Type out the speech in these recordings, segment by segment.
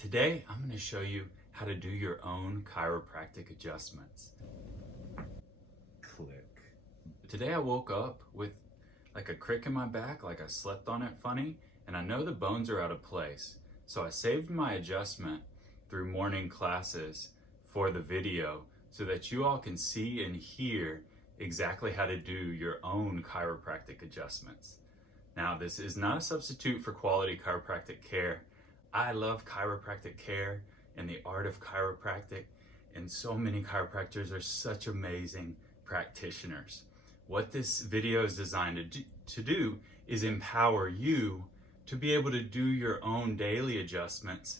Today, I'm going to show you how to do your own chiropractic adjustments. Click. Today I woke up with like a crick in my back, like I slept on it funny, and I know the bones are out of place. So I saved my adjustment through morning classes for the video so that you all can see and hear exactly how to do your own chiropractic adjustments. Now, this is not a substitute for quality chiropractic care. I love chiropractic care and the art of chiropractic, and so many chiropractors are such amazing practitioners. What this video is designed to do is empower you to be able to do your own daily adjustments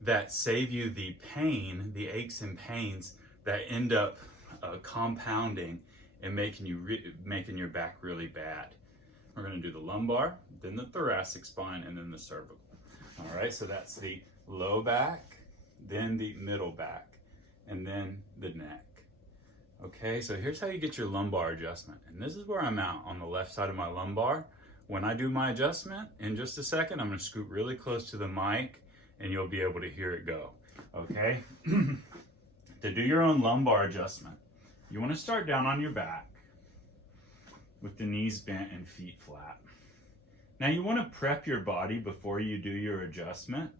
that save you the pain, the aches and pains that end up compounding and making your back really bad. We're going to do the lumbar, then the thoracic spine, and then the cervical. All right, so that's the low back, then the middle back, and then the neck. Okay, so here's how you get your lumbar adjustment. And this is where I'm at on the left side of my lumbar. When I do my adjustment, in just a second, I'm gonna scoot really close to the mic and you'll be able to hear it go, okay? To do your own lumbar adjustment, you wanna start down on your back with the knees bent and feet flat. Now you want to prep your body before you do your adjustment.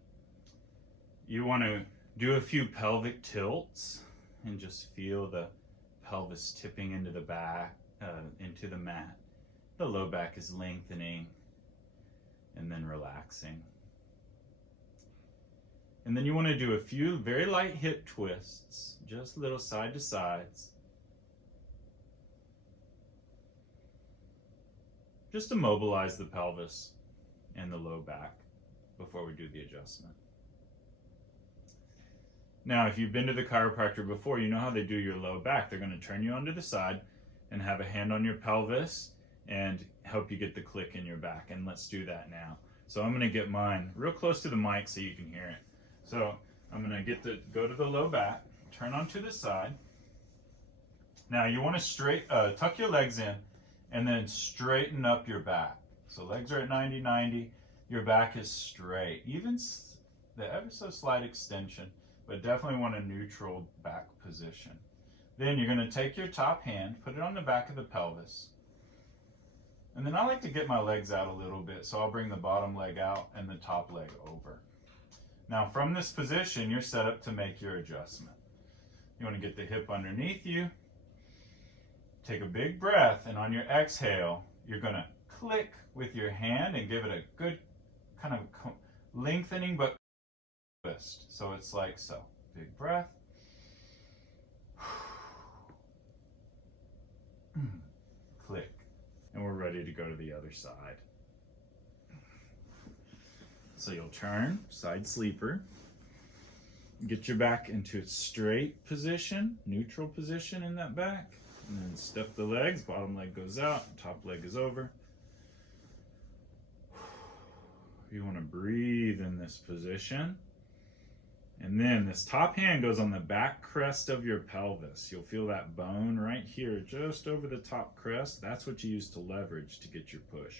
You want to do a few pelvic tilts and just feel the pelvis tipping into the back, into the mat. The low back is lengthening and then relaxing. And then you want to do a few very light hip twists, just little side to sides. Just to mobilize the pelvis and the low back before we do the adjustment. Now, if you've been to the chiropractor before, you know how they do your low back. They're going to turn you onto the side and have a hand on your pelvis and help you get the click in your back. And let's do that now. So I'm going to get mine real close to the mic so you can hear it. So I'm going to go to the low back, turn onto the side. Now you want to tuck your legs in and then straighten up your back. So legs are at 90-90, your back is straight. Even the ever so slight extension, but definitely want a neutral back position. Then you're going to take your top hand, put it on the back of the pelvis. And then I like to get my legs out a little bit, so I'll bring the bottom leg out and the top leg over. Now from this position, you're set up to make your adjustment. You want to get the hip underneath you. Take a big breath, and on your exhale, you're going to click with your hand and give it a good kind of lengthening but twist. So it's like so. Big breath. Click. And we're ready to go to the other side. So you'll turn, side sleeper. Get your back into a straight position, neutral position in that back. And then step the legs, bottom leg goes out, top leg is over. You want to breathe in this position. And then this top hand goes on the back crest of your pelvis. You'll feel that bone right here, just over the top crest. That's what you use to leverage to get your push.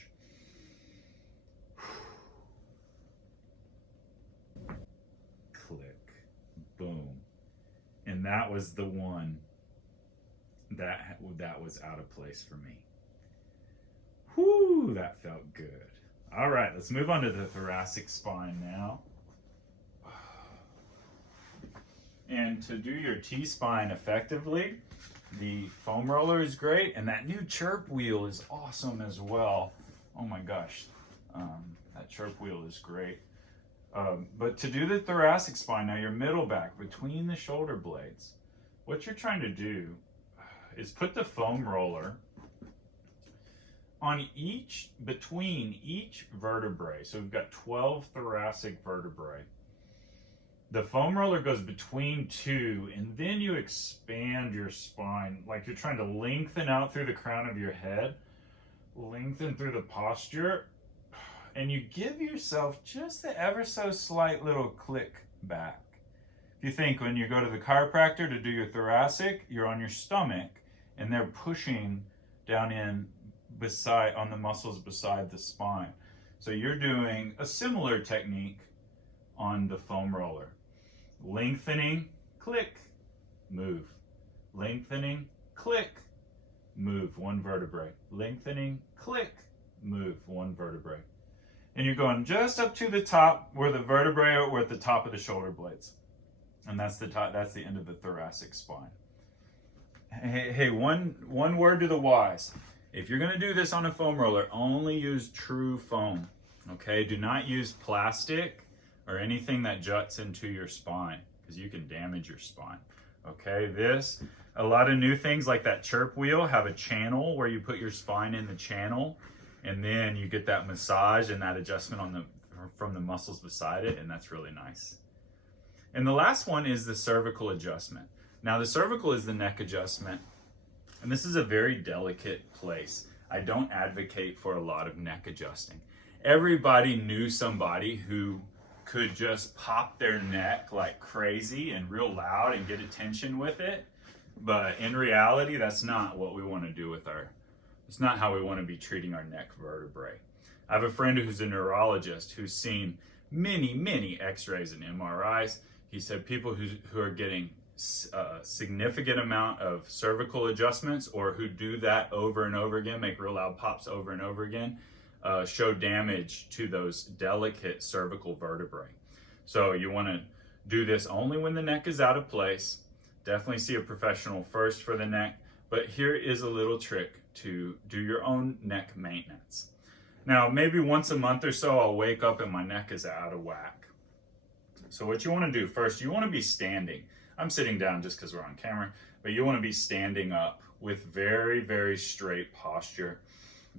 Click, boom. And that was the one that was out of place for me. Whoo, that felt good. All right, let's move on to the thoracic spine now. And to do your T-spine effectively, the foam roller is great, and that new chirp wheel is awesome as well. Oh my gosh, that chirp wheel is great. But to do the thoracic spine, now your middle back between the shoulder blades, what you're trying to do is put the foam roller on between each vertebrae. So we've got 12 thoracic vertebrae. The foam roller goes between two, and then you expand your spine like you're trying to lengthen out through the crown of your head, lengthen through the posture, and you give yourself just the ever so slight little click back. If you think when you go to the chiropractor to do your thoracic, you're on your stomach and they're pushing down in on the muscles beside the spine. So you're doing a similar technique on the foam roller. Lengthening, click, move. Lengthening, click, move one vertebrae. Lengthening, click, move one vertebrae. And you're going just up to the top where the vertebrae are, or at the top of the shoulder blades. And that's the top, that's the end of the thoracic spine. Hey, one word to the wise. If you're gonna do this on a foam roller, only use true foam, okay? Do not use plastic or anything that juts into your spine, because you can damage your spine, okay? A lot of new things like that chirp wheel have a channel where you put your spine in the channel, and then you get that massage and that adjustment from the muscles beside it, and that's really nice. And the last one is the cervical adjustment. Now the cervical is the neck adjustment, and this is a very delicate place. I don't advocate for a lot of neck adjusting. Everybody knew somebody who could just pop their neck like crazy and real loud and get attention with it. But in reality, that's not what we want to do with it's not how we want to be treating our neck vertebrae. I have a friend who's a neurologist who's seen many x-rays and MRIs. He said people who are getting a significant amount of cervical adjustments, or who do that over and over again, make real loud pops over and over again, show damage to those delicate cervical vertebrae. So you want to do this only when the neck is out of place. Definitely see a professional first for the neck, but here is a little trick to do your own neck maintenance. Now, maybe once a month or so, I'll wake up and my neck is out of whack. So what you want to do first, you want to be standing. I'm sitting down just because we're on camera, but you want to be standing up with very straight posture,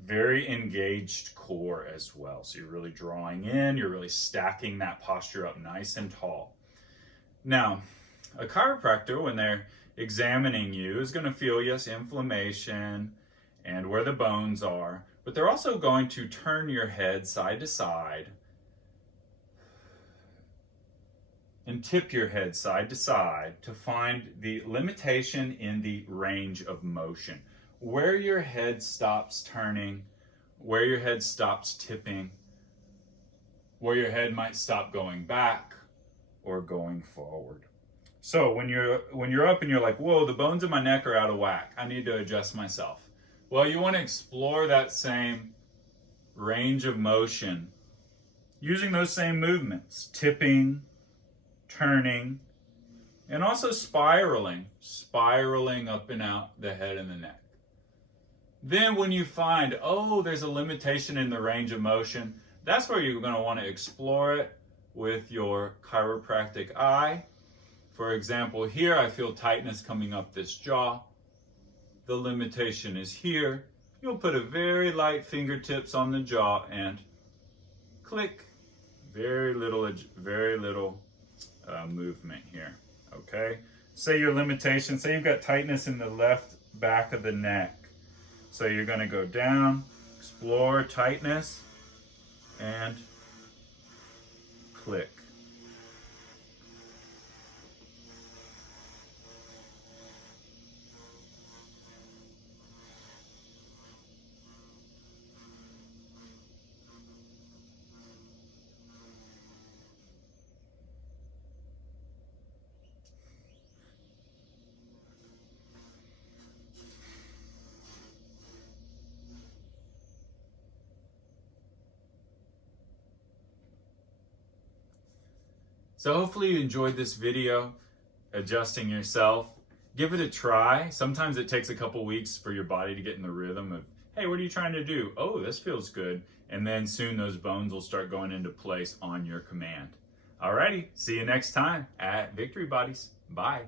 very engaged core as well. So you're really drawing in, you're really stacking that posture up nice and tall. Now, a chiropractor, when they're examining you, is going to feel, yes, inflammation and where the bones are, but they're also going to turn your head side to side and tip your head side to side to find the limitation in the range of motion. Where your head stops turning, where your head stops tipping, where your head might stop going back or going forward. So when you're up and you're like, whoa, the bones in my neck are out of whack, I need to adjust myself. Well, you want to explore that same range of motion using those same movements, tipping, turning, and also spiraling up and out the head and the neck. Then when you find, oh, there's a limitation in the range of motion, that's where you're going to want to explore it with your chiropractic eye. For example, here I feel tightness coming up this jaw. The limitation is here. You'll put a very light fingertips on the jaw and click. Very little movement here, okay? Say your limitation, say you've got tightness in the left back of the neck. So you're gonna go down, explore tightness, and click. So hopefully you enjoyed this video, adjusting yourself. Give it a try. Sometimes it takes a couple weeks for your body to get in the rhythm of, hey, what are you trying to do? Oh, this feels good. And then soon those bones will start going into place on your command. Alrighty, see you next time at Victory Bodies. Bye.